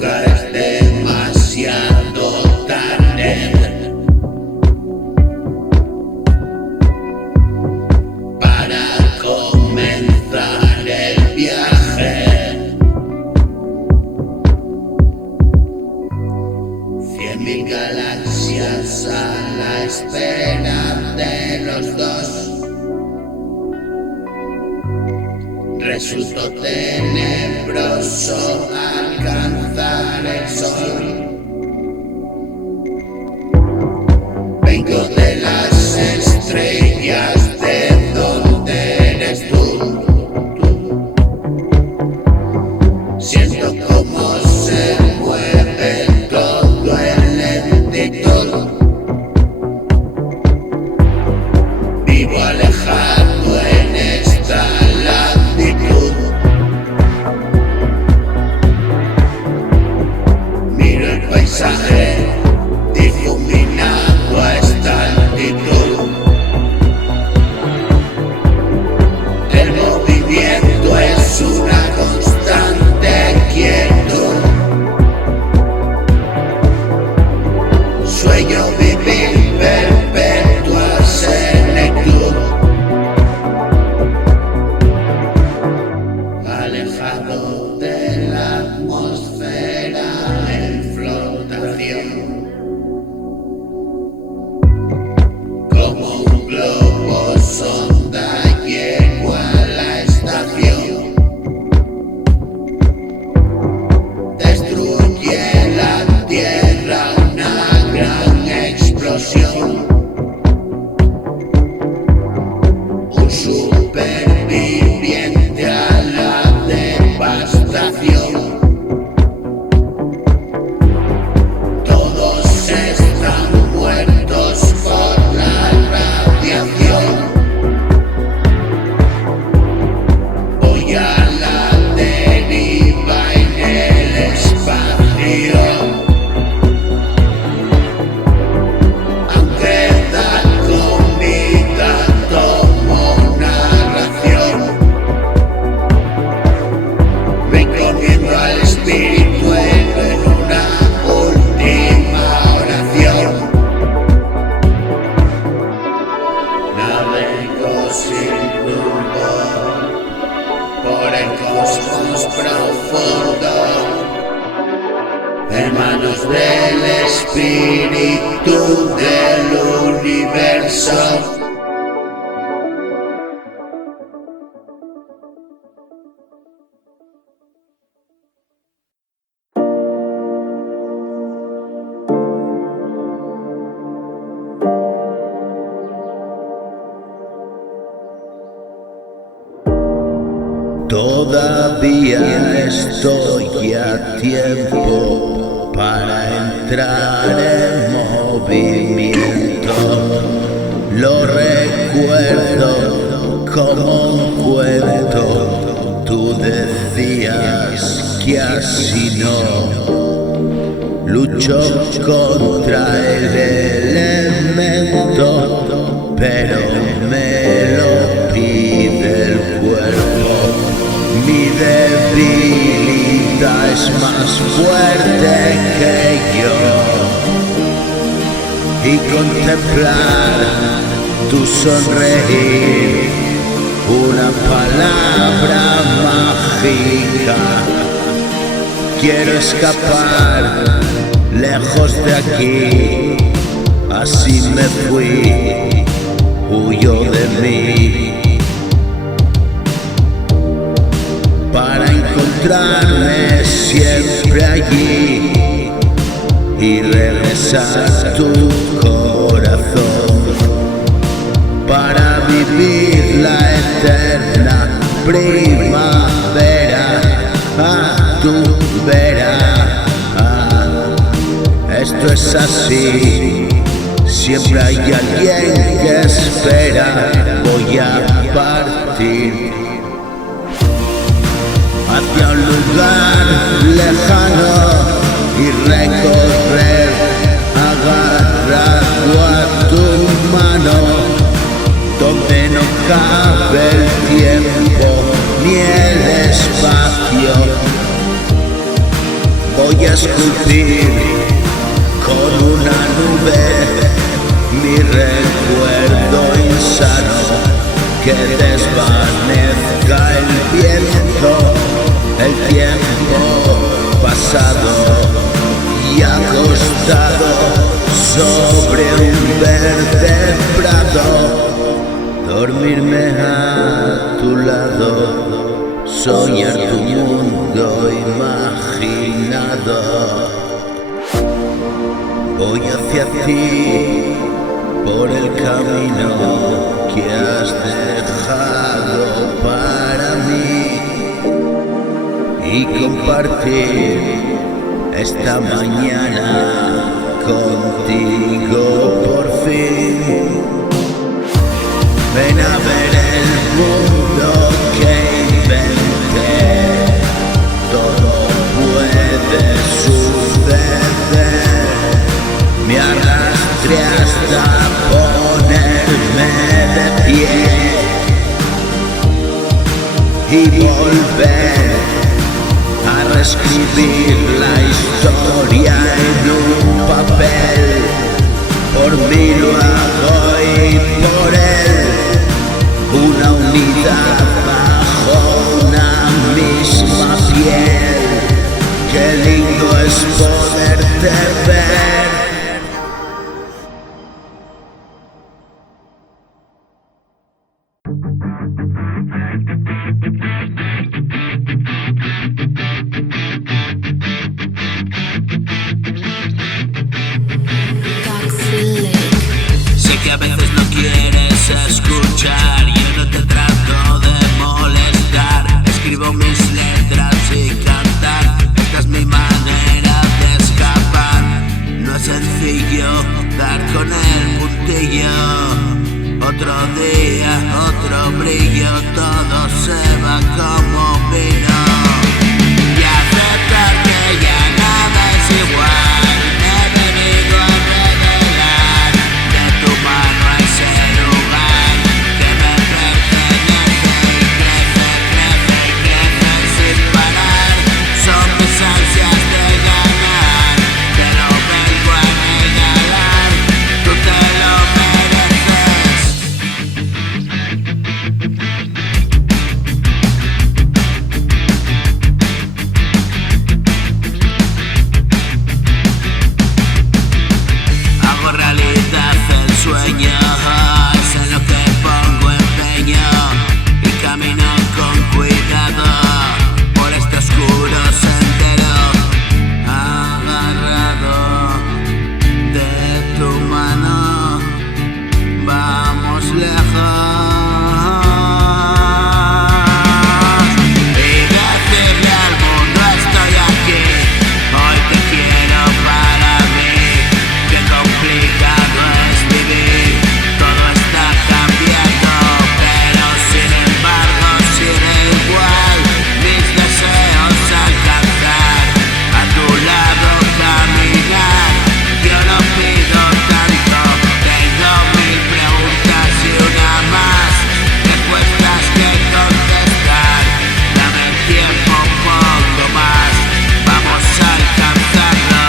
nunca es demasiado tarde para comenzar el viaje. 100.000 galaxias a la espera de los dos. Resultó tenebroso alcanzar el sol. Vengo de las estrellas, ¿de dónde eres tú? Siento cómo se mueve todo en lentitud. Vivo alejado en esta latitud. Miro el paisaje difuminado a esta altitud. El movimiento es una constante quietud. Sueño vivir perpetua senectud. Alejado de la atmósfera en flotación. Como un globo sonda llego a la estación. Destruye la tierra una gran explosión. Un superviviente a la devastación. Todos están muertos por la radiación. Voy a la deriva en el espacio. Aunque da comida, tomo una ración. Me encomiendo al espíritu en una última oración. Navego sin rumbo por el cosmos profundo, en manos del espíritu del universo. Todavía estoy a tiempo para entrar en movimiento. Lo recuerdo como un cuento. Tú decías que así no. Lucho contra el elemento, pero me lo pide el cuerpo. Mi debilidad es más fuerte que yo, y contemplar tu sonreír, una palabra mágica. Quiero escapar lejos de aquí, así me fui, huyó de mí. Para encontrarme siempre allí y regresar a tu corazón, para vivir la eterna primavera a tu vera. Esto es así, siempre hay alguien que espera. Voy a partir hacia un lugar lejano y recorrer agarrado a tu mano, donde no cabe el tiempo ni el espacio. Voy esculpir con una nube mi recuerdo insano, que desvanezca el viento, el tiempo pasado y acostado sobre un verde prado, dormirme a tu lado, soñar tu mundo imaginado. Voy hacia ti por el camino que has dejado para mí y compartir esta mañana contigo por fin. Ven a ver el mundo que inventé, todo puede suceder. Me arrastré hasta ponerme de pie y volver a reescribir la historia en un papel. Por mí lo hago y por él, una unidad bajo una misma piel. Qué lindo es poderte ver. Sé que a veces no quieres escuchar, yo no te trato de molestar. Escribo mis letras y cantar, esta es mi manera de escapar. No es sencillo dar con el puntillo. Otro día, otro brillo, todo se va como vino. Y aceptar que ya nada es igual. He venido a revelar de tu mano ese lugar que me pertenece y crece, crece y crece sin parar. Son mis ansias de ganar, te lo vengo a regalar, tú te lo mereces. Hago realidad el sueño, es en lo que pongo empeño y camino con cuidado por este oscuro sendero, agarrado de tu mano, vamos lejos. Y decirle al mundo estoy aquí, hoy te quiero para mí. Qué complicado es vivir, todo está cambiando, pero sin embargo sigue igual. Mis deseos alcanzar, a tu lado caminar. Yo no pido tanto, tengo mil preguntas y una más, respuestas que contestar. Dame tiempo un poco más, vamos a alcanzarlo.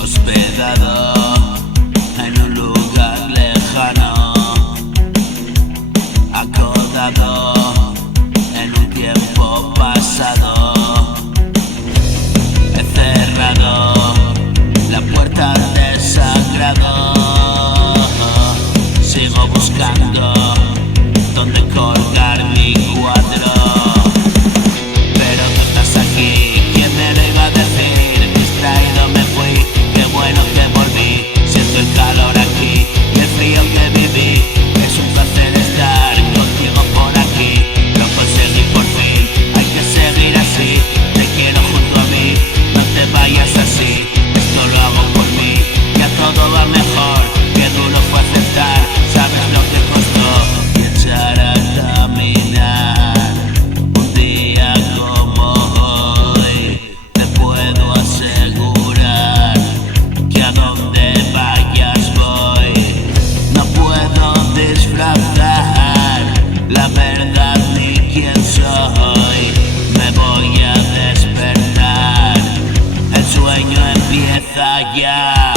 Hospedado en un lugar lejano, acordado en un tiempo pasado. He cerrado la puerta del sagrado, sigo buscando donde colgar mi cuadro. Pero tú estás aquí, ¿quién me lo iba a decir? Distraído me fui, qué bueno que volví. batalla.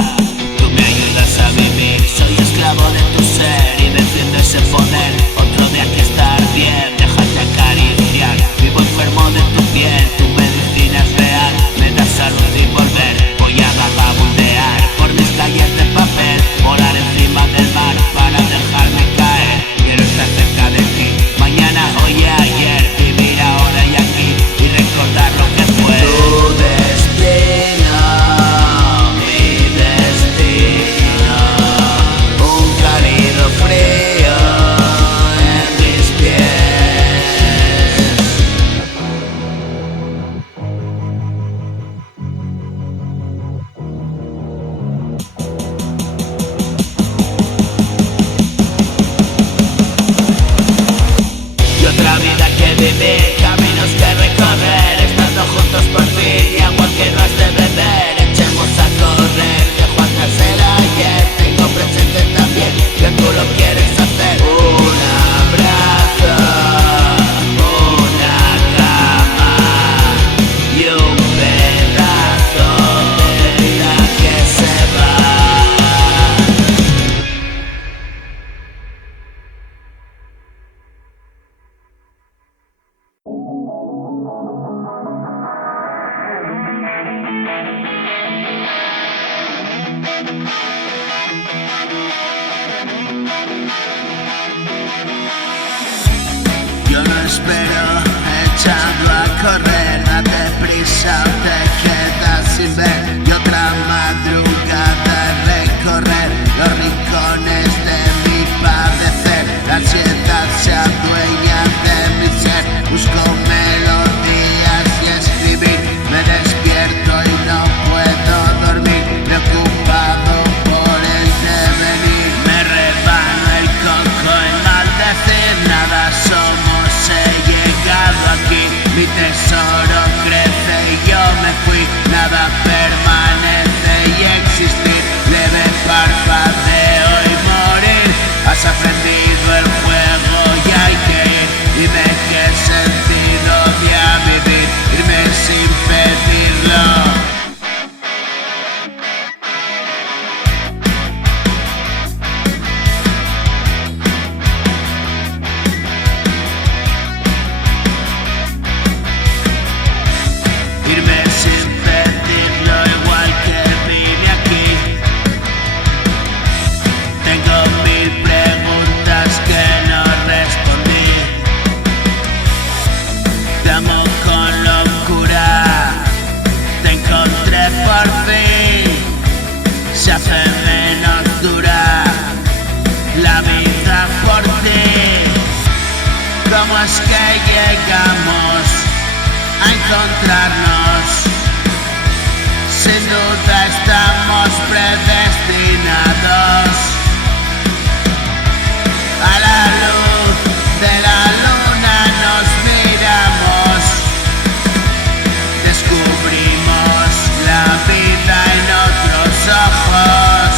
Tú me ayudas a vivir, soy esclavo de tu ser y defiendo ese poder. Otro día que estar bien, déjate acariciar. Vivo enfermo de tu piel, tu medicina es real. Me da salud y volver, voy a vagabundear por mis calles de papel, volar encima del mar para dejarme caer. Quiero estar cerca de ti, mañana, hoy y ayer, vivir ahora y aquí y recordar lo que fue. Tu destino, mi destino, un cálido frío en mis pies. Y otra vida que vivir, caminos que recorrer, estando juntos por fin y agua que no has de beber. Echemos a correr, dejo atrás el ayer, tengo presente también que tú lo quieres hacer. Un abrazo, una cama y un pedazo de la que se va. Yo no espero echando a correr, date prisa o te quedas sin ver. Y otra madrugada recorrer los rincones de mi padecer. La ansiedad se adueña de mi ser, busco melodías y escribir. Me despierto y no puedo dormir, preocupado por el devenir. Me rebano el coco en maldecir, nada somos, he llegado aquí. Mi tesoro crece y yo me fui, nada permanece y existir. Leve parpadeo y morir, has aprendido el juego y hay que ir. Dime qué sentido había vivir, irme sin pedirlo. Irme sin pedirlo, igual que vine aquí. Tengo mil preguntas que no respondí. Te amo con locura, te encontré por fin. Se hace menos dura la vida por ti. ¿Cómo es que llegamos a encontrarnos? Sin duda estamos predestinados. A la luz de la luna nos miramos, descubrimos la vida en otros ojos.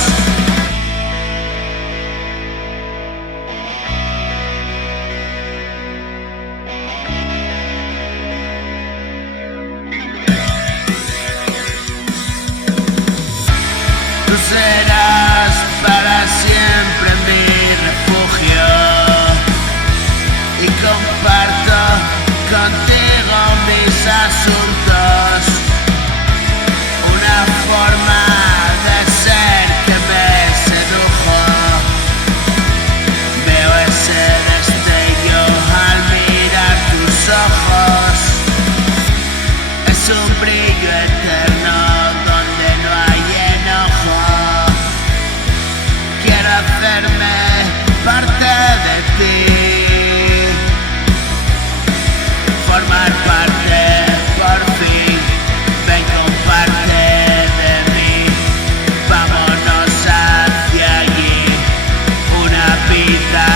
Tú serás para siempre mi refugio y comparto contigo mis asuntos. Una forma de ser que me sedujo. Veo ese destello al mirar tus ojos. Es un brillo eterno donde no hay enojo. Quiero hacerme parte de ti, formar parte por fin. Ven, comparte de mí, vámonos hacia allí, una vida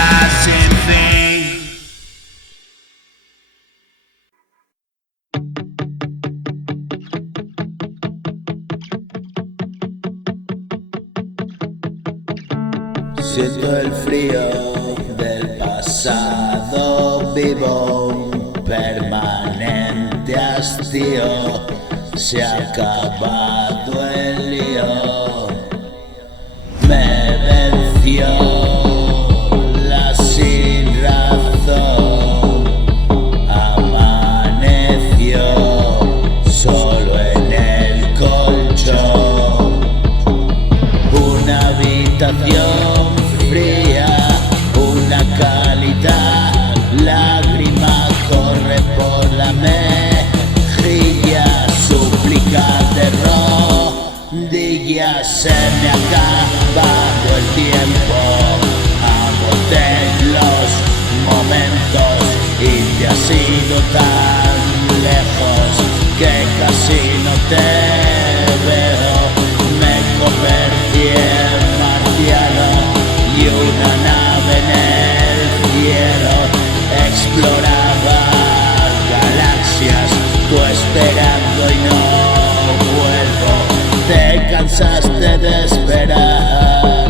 sin fin. Siento el frío del pasado, vivo un permanente hastío. Se ha acabado el lío. me ha acabado el tiempo. Agoté los momentos y te has ido tan lejos que casi no te veo. Me convertí en marciano y una nave en el cielo exploraba galaxias, tú esperando y no vuelvo. Te cansaste de esperar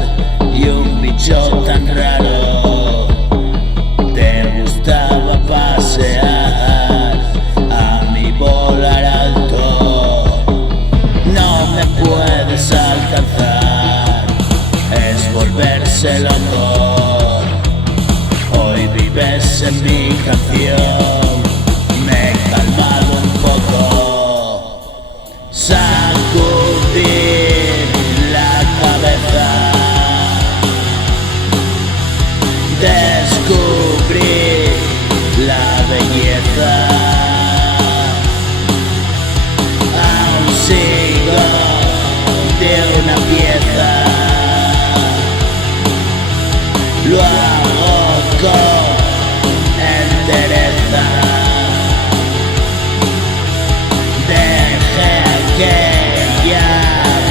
y un bicho tan raro te gustaba pasear. A mí volar alto no me puedes alcanzar, es volverse loco. Hoy vives en mi canción, me he calmado un poco. Sacudir la cabeza, descubrir la belleza. Aún sigo de una pieza, lo hago con entereza. Deje que ya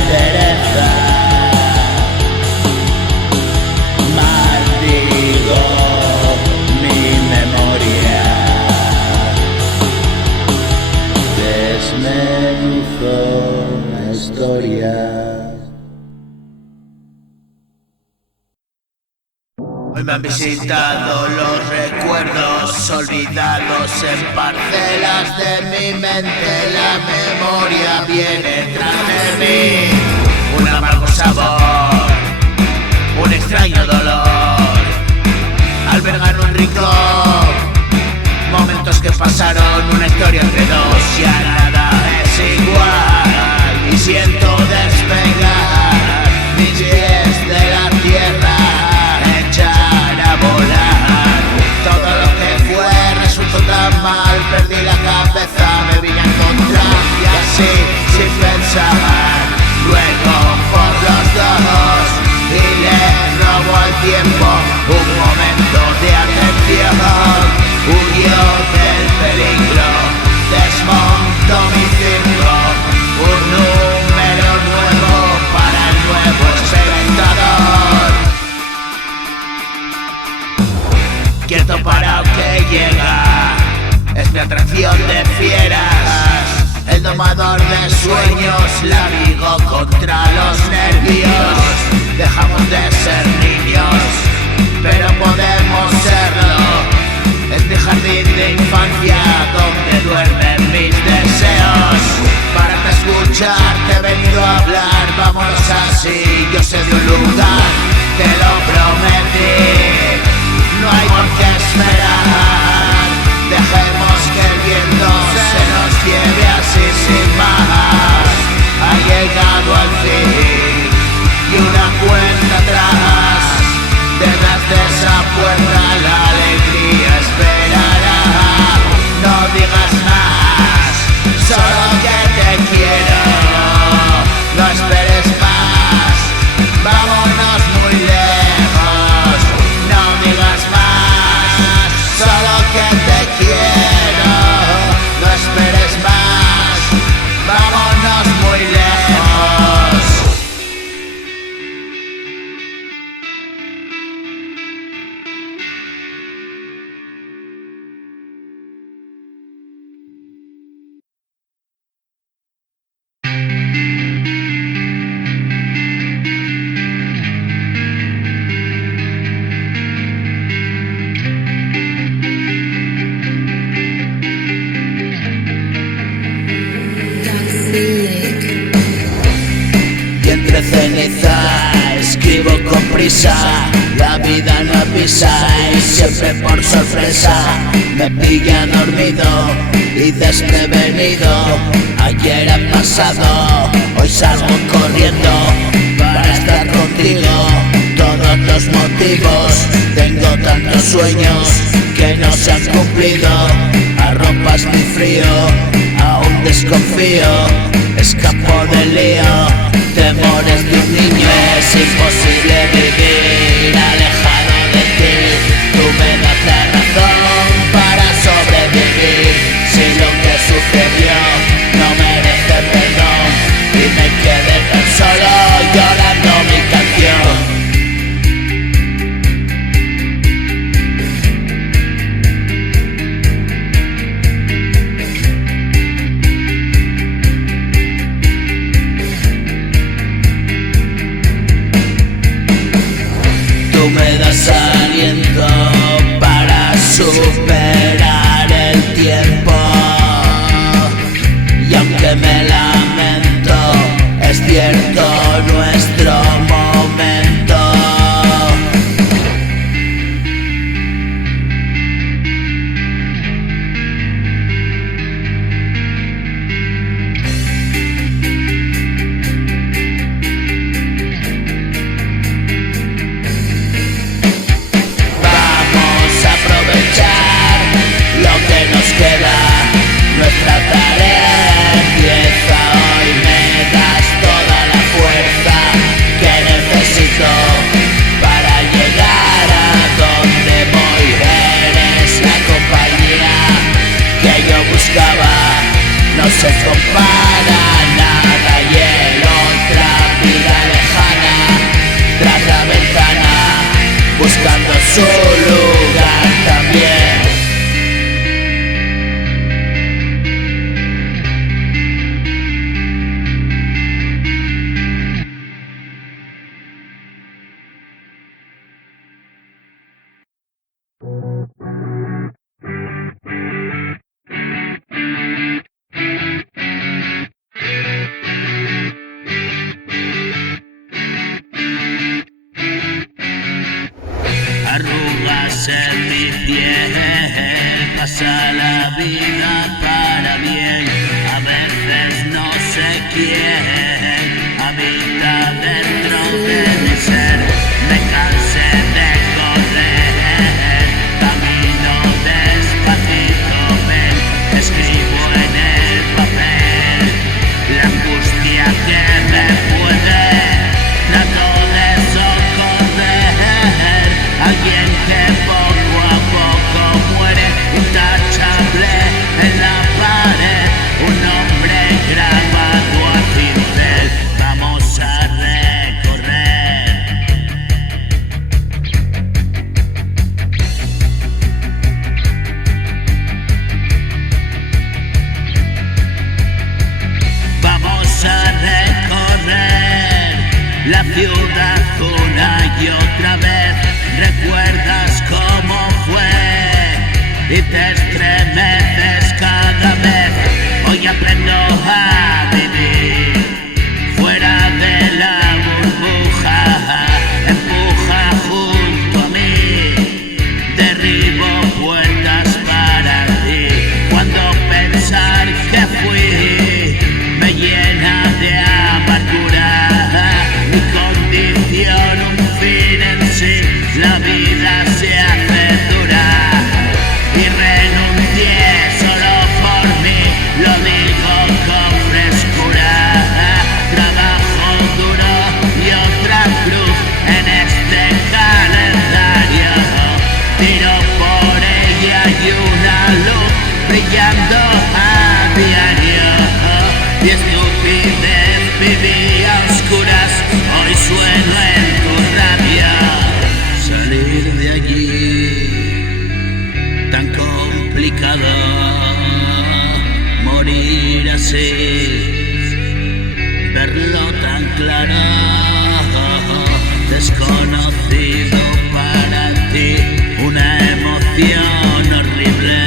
pereza. Maldigo mi memoria, desmenuzo la historia. Hoy me han visitado los recuerdos olvidados en parcelas de mi mente. La memoria viene tras de mí, un amargo sabor, un extraño dolor, albergan un rincón, momentos que pasaron, una historia entre dos. Ya nada es igual y siento despegar mis pies de la tierra, echar a volar. Todo lo que fue resultó tan mal, perdí la cabeza, me vine a encontrar y así sin pensar luego por los dos y le robo al tiempo un momento de atención. Huyó del peligro, desmonto mi circo, un número nuevo para el nuevo espectador. Quieto parado que llega, es mi atracción de fieras, el domador de sueños, látigo contra los nervios. Dejamos de ser niños, pero podemos serlo. Es mi jardín de infancia donde duermen mis deseos. Para escucharte he venido a hablar, vámonos así. Yo sé de un lugar, te lo prometí. No hay por qué esperar, dejemos que el viento se nos lleve así sin más. Ha llegado al fin y una cuenta atrás, detrás de esa puerta la alegría esperará. No digas más, solo que te quiero, no esperes más, vámonos muy lejos. No digas más, solo que te quiero, no esperes más, vámonos muy lejos. Y entre ceniza escribo con prisa, la vida no avisa y siempre por sorpresa me pilla dormido y desprevenido. Ayer ha pasado, hoy salgo corriendo para estar contigo. Todos los motivos, tengo tantos sueños que no se han cumplido. Arropas mi frío, aún desconfío, escapo del lío. Te temores de un niño. Es imposible vivir alejado de ti. Tú me das la razón para sobrevivir. Si lo que sucedió no merece perdón y me quedé tan solo llorando mi canción. Tú me das aliento para superar el tiempo. Y aunque me lamento, es cierto nuestro momento. Vamos a aprovechar lo que nos queda. Nuestra tarea empieza hoy. Me das toda la fuerza que necesito para llegar a donde voy. Eres la compañía que yo buscaba. No se compara nada y el otra vida lejana tras la ventana, buscando su lugar también. Arrugas en mi piel, pasa la vida para bien. A veces no sé quién habita dentro de mi ser. Me cansé de correr, camino despacito, ven, escribo en el papel la angustia que me puede. Trato de socorrer alguien que poco a poco muere, intachable en la pared, un hombre grabado a pincel. Vamos a recorrer. Vamos a recorrer la ciudad una y otra vez. Recuerdas cómo fue y te estremeces cada vez. Hoy aprendo a vivir fuera de la burbuja. Empuja junto a mí, derribo puertas para ti. Cuando pensar que fui me llena de amargura, mi condición un fin en sí. La vida se hace dura y renuncié solo por mí, lo digo con frescura. Trabajo duro y otra cruz en este calendario. Tiro por ella y una luz brillando a diario. Y estupidez vivía a oscuras, hoy sueno en tu radio. Salir de allí, tan complicado, morir así, verlo tan claro, desconocido para ti, una emoción horrible,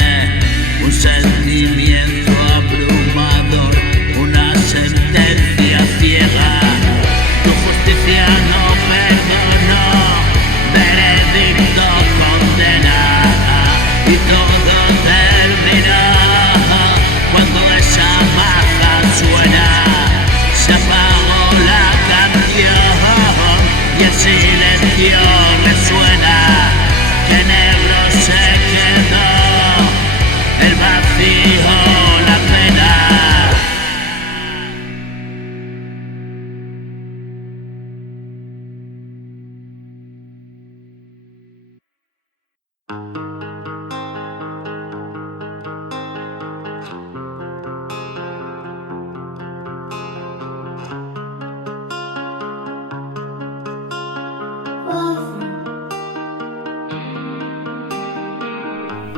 un sentimiento abrumador, una sentencia ciega. Tu justicia no me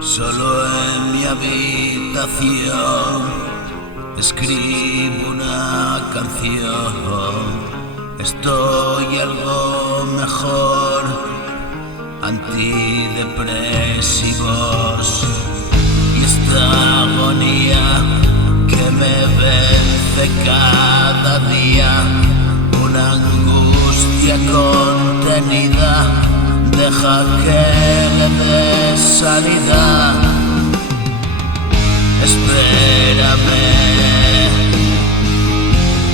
Solo en mi habitación escribo una canción. Estoy algo mejor, antidepresivos, y esta agonía que me vence cada día, una angustia contenida, deja que le dé salida. Espérame,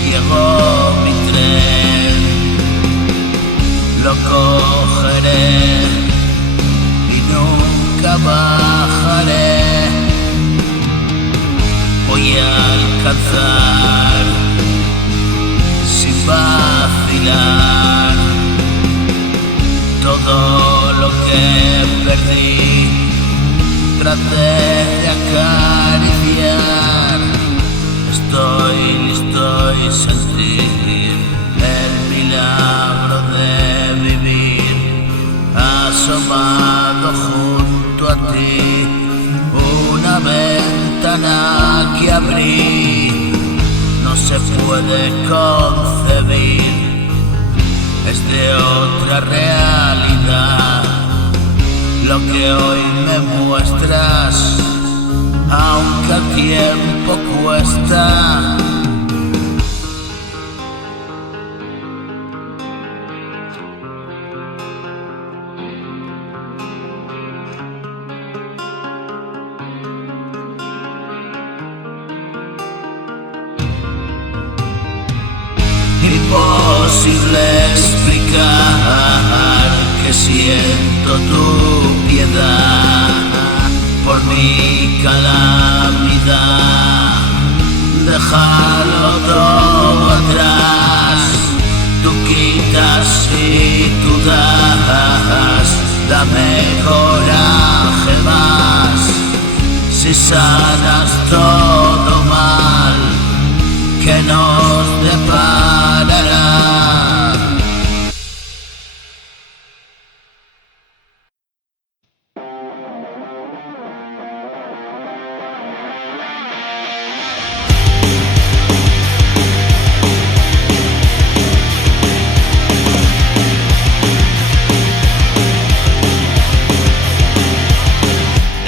llegó mi tren, lo cogeré y nunca bajaré. Voy a alcanzar sin vacilar todo lo que perdí. Traté de acariciar, estoy listo y sentir el milagro de vivir, asomado junto a ti, una ventana que abrí, no se puede concebir, es de otra realidad lo que hoy me muestras, aunque el tiempo cuesta. Imposible explicar que siento tu piedad por mi calamidad. Dejarlo todo atrás, tú quitas y tú das, dame coraje más, si sanas todo mal que nos deparará.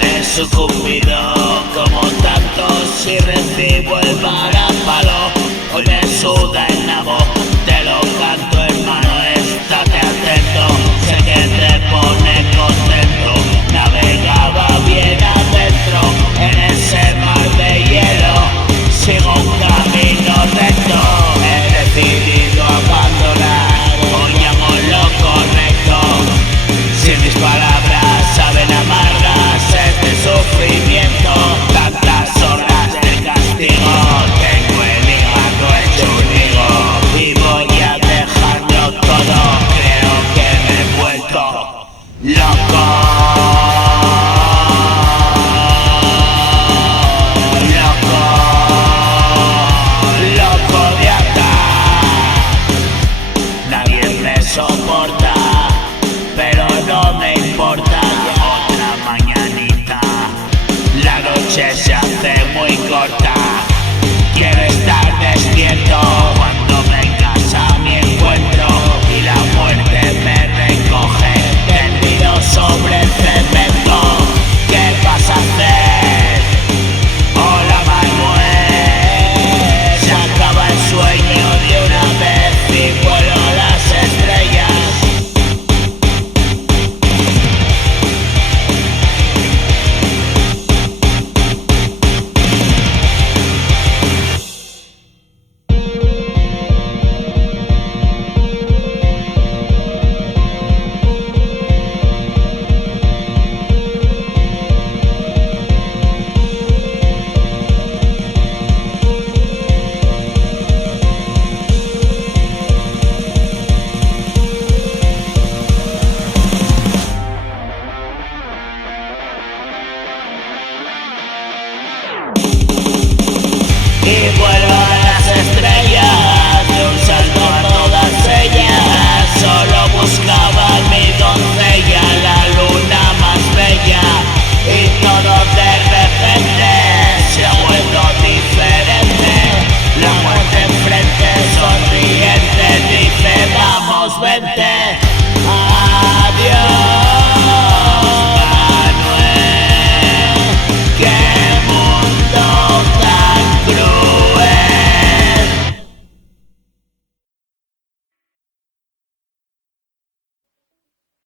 He sucumbido como tantos y recibo el varapalo. Hoy me suda